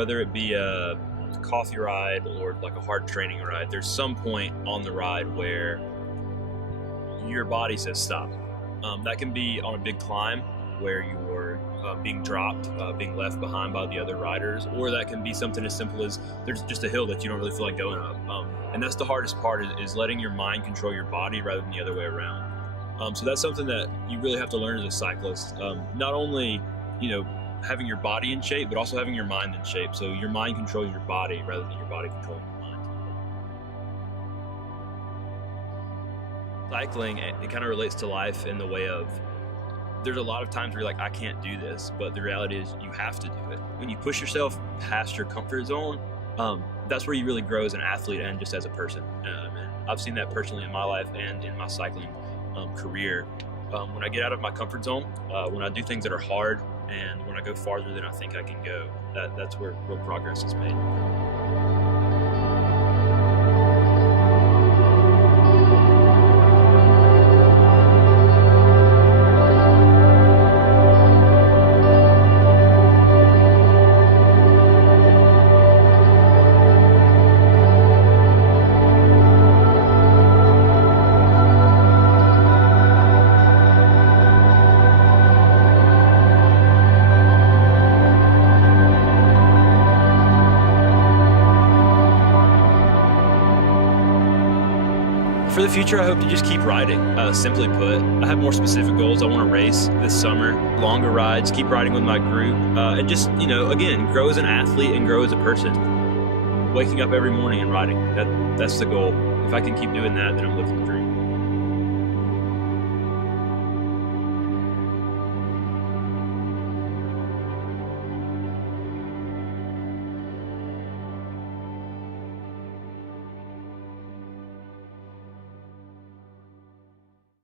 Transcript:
whether it be a coffee ride or like a hard training ride, there's some point on the ride where your body says stop. That can be on a big climb where you're being dropped, being left behind by the other riders, or that can be something as simple as there's just a hill that you don't really feel like going up. And that's the hardest part, is letting your mind control your body rather than the other way around. So that's something that you really have to learn as a cyclist. Not only, having your body in shape, but also having your mind in shape. So your mind controls your body rather than your body controlling your mind. Cycling, it kind of relates to life in the way of, there's a lot of times where you're like, I can't do this, but the reality is you have to do it. When you push yourself past your comfort zone, that's where you really grow as an athlete and just as a person. And I've seen that personally in my life and in my cycling career. When I get out of my comfort zone, when I do things that are hard, and when I go farther than I think I can go, that's where real progress is made. For the future, I hope to just keep riding. Simply put, I have more specific goals. I want to race this summer, longer rides, keep riding with my group, and just, again, grow as an athlete and grow as a person. Waking up every morning and riding, that's the goal. If I can keep doing that, then I'm living the dream.